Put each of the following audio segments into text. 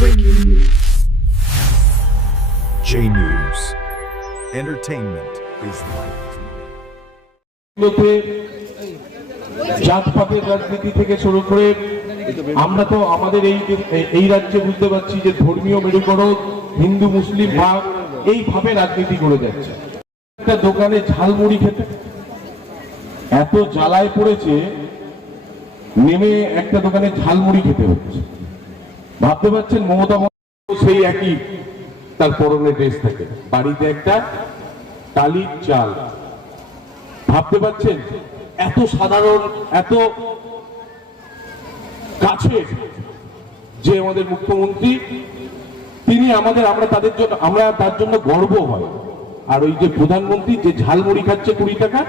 Breaking news. J News. Entertainment is right. জাতপাতের রাজনীতি থেকে শুরু করে আমরা তো আমাদের এই রাজ্যে বুঝতে পারছি যে ধর্মীয় মেরুকরণ, হিন্দু মুসলিম ভাগ এইভাবে রাজনীতি করে যাচ্ছে। একটা দোকানে ঝালমুড়ি খেতে এত জ্বালায় পড়েছে, নেমে একটা দোকানে ঝালমুড়ি খেতে হচ্ছে। ভাবতে পারছেন মমতা সেই একই তার পরনে ড্রেস থাকে, বাড়িতে একটা টালির চাল। ভাবতে পারছেন এত সাধারণ, এত কাছে যে আমাদের মুখ্যমন্ত্রী, তিনি আমরা তার জন্য গর্ব হয়। আর ওই যে প্রধানমন্ত্রী যে ঝালমুড়ি খাচ্ছে 20 টাকা,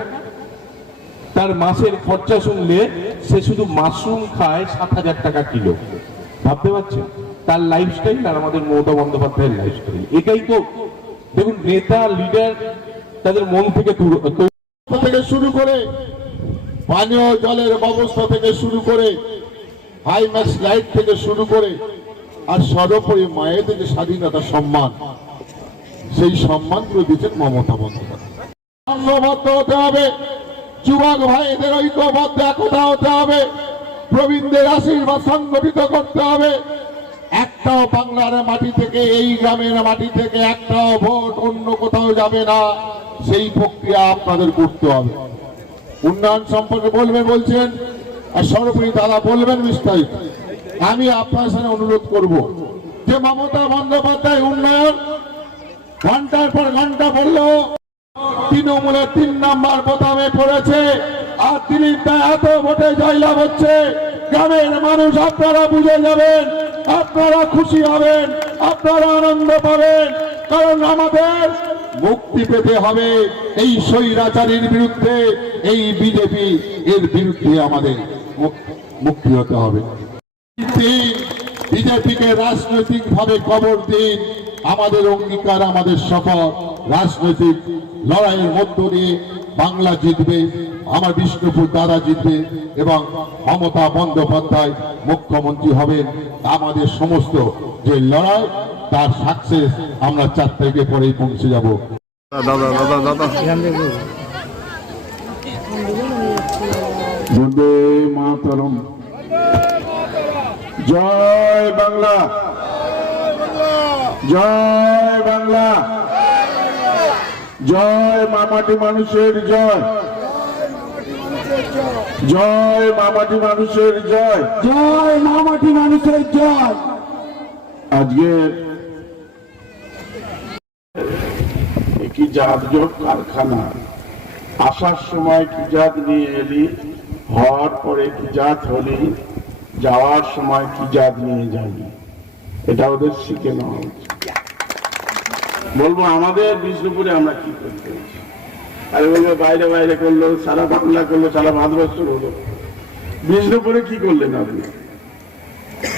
তার মাসের খরচা শুনলে সে শুধু মাশরুম খায় 7,000 টাকা কিলো। ভাবতে পারছেন তার লাইফস্টাইল আর আমাদের মমতা বন্দ্যোপাধ্যায়ের লাইফস্টাইল। এটাই তো দেখুন, নেতা লিডার তাদের মন থেকে শুরু করে পানীয় জলের ব্যবস্থা থেকে শুরু করে হাইম্যাক্স লাইট থেকে শুরু করে আর সর্বোপরি মায়েদের যে স্বাধীনতা সম্মান, সেই সম্মানগুলো দিচ্ছেন মমতা বন্দ্যোপাধ্যায়। সংঘবদ্ধ হতে হবে, যুবক ভাইদের ঐক্যবদ্ধ একতা হতে হবে, প্রবীণদের আশীর্বাদ সংগঠিত করতে হবে। একটাও বাংলার মাটি থেকে, এই গ্রামের মাটি থেকে একটাও ভোট অন্য কোথাও যাবে না, সেই প্রক্রিয়া আপনাদের করতে হবে। উন্নয়ন সম্পর্কে বলছেন, আর সর্বোপরি তারা বলবেন বিস্তারিত। আমি আপনার সাথে অনুরোধ করব যে মমতা বন্দ্যোপাধ্যায় উন্নয়ন ঘন্টার পর ঘন্টা বললো, তৃণমূলের 3 নম্বর বোতামে পড়েছে, আর দিলীপ দা এত ভোটে জয়লাভ হচ্ছে। গ্রামের মানুষ আপনারা বুঝে যাবেন, আপনারা খুশি হবেন, আপনারা আনন্দ পাবেন, কারণ আমাদের মুক্তি পেতে হবে এই স্বৈরাচারীর বিরুদ্ধে, এই বিজেপি এর বিরুদ্ধে আমাদের মুক্তি হতে হবে। বিজেপিকে রাজনৈতিক ভাবে কবর দিন, আমাদের অঙ্গীকার, আমাদের শপথ, রাজনৈতিক লড়াইয়ের মধ্য দিয়ে বাংলা জিতবে, আমার বিষ্ণুপুর দাদা জিতবে এবং মমতা বন্দ্যোপাধ্যায় মুখ্যমন্ত্রী হবেন। আমাদের সমস্ত যে লড়াই, তার সাকসেস আমরা 4 তারিখে পরেই পৌঁছে যাব। বন্দে মাতরম, জয় বাংলা, জয় বাংলা, জয় মামাটি মানুষের জয়, জয় মামাটি মানুষের জয়, জয় মামাটি মানুষের জয়। আজকে কি জাতজোট কারখানা, আসার সময় কি জাত নিয়ে এলি, হওয়ার পরে কি জাত হলি, যাওয়ার সময় কি জাত নিয়ে যাবি, এটা ওদের শিখে নেওয়া উচিত। বলবো আমাদের বিষ্ণুপুরে আমরা কি করতে হয়েছি, আর বলবো বাইরে বাইরে করলো, সারা বাংলা করলো, সারা ভারতবর্ষ হলো, বিষ্ণুপুরে কি করলেন আপনি?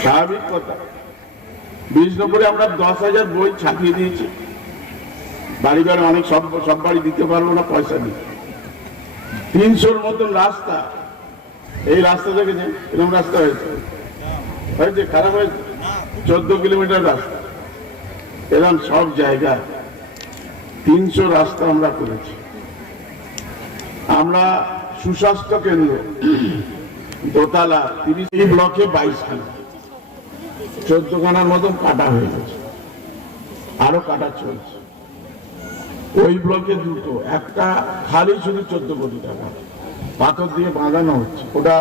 স্বাভাবিক কথা, বিষ্ণুপুরে আমরা 10,000 বই ছাপিয়ে দিয়েছি। বাড়ি বাড়ি অনেক সব বাড়ি দিতে পারবো না, পয়সা দিই। 300-র মতন রাস্তা, এই রাস্তা দেখেছে এরকম রাস্তা হয়েছে, খারাপ হয়েছে, 14 কিলোমিটার রাস্তা, এরকম সব জায়গায় 300 রাস্তা আমরা করেছি। আমরা সুস্বাস্থ্য কেন্দ্র দোতলা 30 ব্লকে 22 খানা, 14 খানার মতন কাটা হয়ে গেছে, আরো কাটা চলছে। ওই ব্লকে 2টো, একটা খালি শুধু 14 কোটি টাকা পাথর দিয়ে বাঁধানো হচ্ছে, ওটা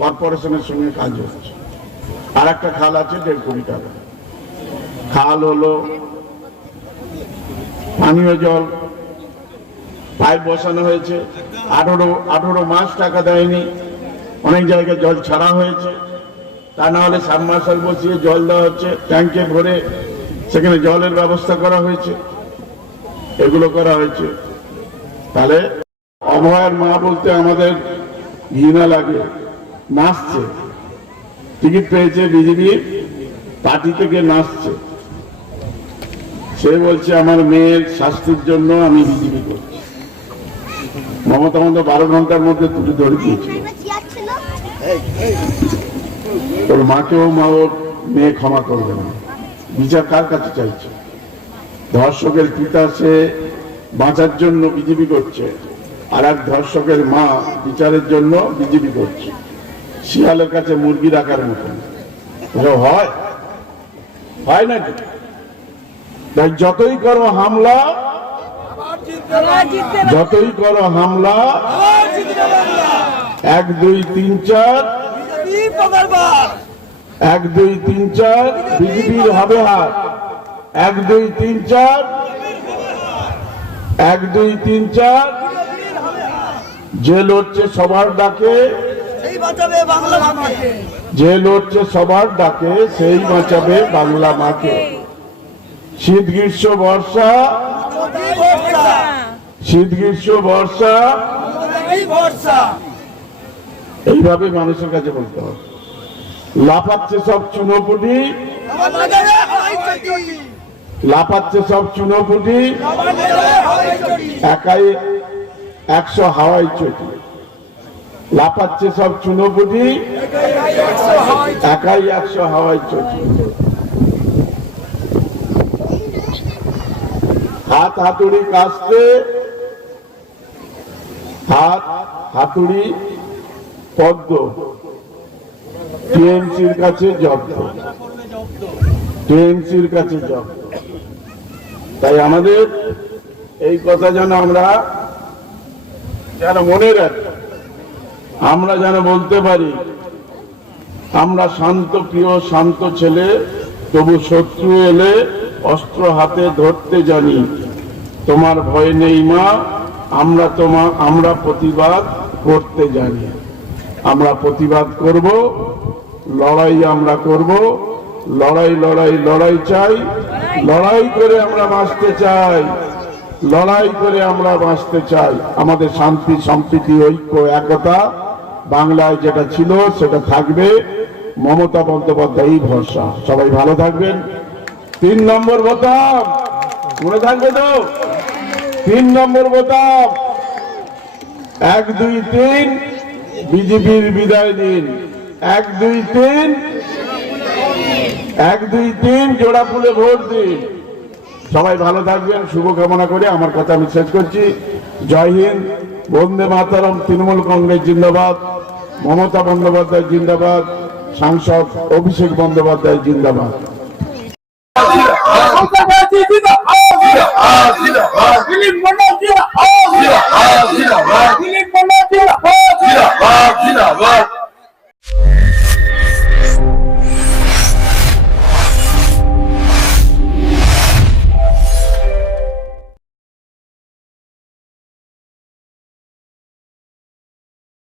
কর্পোরেশনের সঙ্গে কাজ হচ্ছে। আর একটা খাল আছে 1.5 কোটি টাকা, খাল হলো, পানীয় জল পাইপ বসানো হয়েছে, 18 মাস টাকা দেয়নি, অনেক জায়গায় জল ছাড়া হয়েছে, তা না হলে সাবমার্সাল বসিয়ে জল দেওয়া হচ্ছে, ট্যাঙ্কে ভরে সেখানে জলের ব্যবস্থা করা হয়েছে, এগুলো করা হয়েছে। তাহলে অভয়ার মা বলতে আমাদের ঘৃণা লাগে, নাচছে, টিকিট পেয়েছে বিজেপি পার্টি থেকে, নাচছে, সে বলছে আমার মেয়ের শাস্তির জন্য আমি বিজেপি করছি। মমতা বন্দ্যোপাধ্যায় 12 ঘন্টার মধ্যে তুলে ধরে দিয়েছিল, ওর মাকেও ওর মেয়ে ক্ষমা করবে না। বিচার কার কাছে চাইছে? ধর্ষকের পিতা সে বাঁচার জন্য বিজেপি করছে, আর এক ধর্ষকের মা বিচারের জন্য বিজেপি করছে। শিয়ালের কাছে মুরগি রাখার মতন হয় হয় নাকি? তাই যতই করো হামলা, যতই করো হামলা, 1 2 3 4, 1 2 3 4 বিজেপির হবে হার। 1 2 3 4, 1 2 3 4। যে লড়ছে সবার ডাকে, যে লড়ছে সবার ডাকে, সেই বাঁচাবে বাংলা মাকে। শীত গ্রীষ্ম বর্ষা, শীত গ্রীষ্ম বর্ষা, এইভাবে মানুষের কাছে বলতে হবে। লাফাচ্ছে সব চুনোপুটি, লাফাচ্ছে সব চুনোপুটি, একাই 100 হাওয়াই চটি। লাফাচ্ছে সব চুনোপুটি, একাই 100 হাওয়াই চটি। হাত হাতুড়ি কাস্তে, হাত হাতুড়ি পদ্ম, টিএমসির কাছে জব্দ, টিএমসির কাছে জব্দ। তাই আমাদের এই কথা যেন আমরা যেন মনে রাখি, আমরা যেন বলতে পারি আমরা শান্ত প্রিয় শান্ত ছেলে, তবু শত্রু এলে অস্ত্র হাতে ধরতে জানি। তোমার ভয় নেই মা, আমরা প্রতিবাদ করতে জানি। আমরা প্রতিবাদ করব, লড়াই আমরা করব, লড়াই লড়াই লড়াই চাই, লড়াই করে আমরা বাঁচতে চাই, লড়াই করে আমরা বাঁচতে চাই। আমাদের শান্তি সম্প্রীতি ঐক্য একতা বাংলায় যেটা ছিল সেটা থাকবে। মমতা বন্দ্যোপাধ্যায়ই ভরসা। সবাই ভালো থাকবেন। 3 নম্বর বোতাম মনে থাকবে তো? 3 নম্বর বোতাম, 1 2 3 বিজেপির বিদায় দিন। 1 2 3, 1 2 3 জোড়া ফুলে ভোট দিন। সবাই ভালো থাকবেন শুভকামনা করে আমার কথা আমি শেষ করছি। জয় হিন্দ, বন্দে মাতরম। তৃণমূল কংগ্রেস জিন্দাবাদ, মমতা বন্দ্যোপাধ্যায় জিন্দাবাদ, সাংসদ অভিষেক বন্দ্যোপাধ্যায় জিন্দাবাদ। জিন্দাবাদ।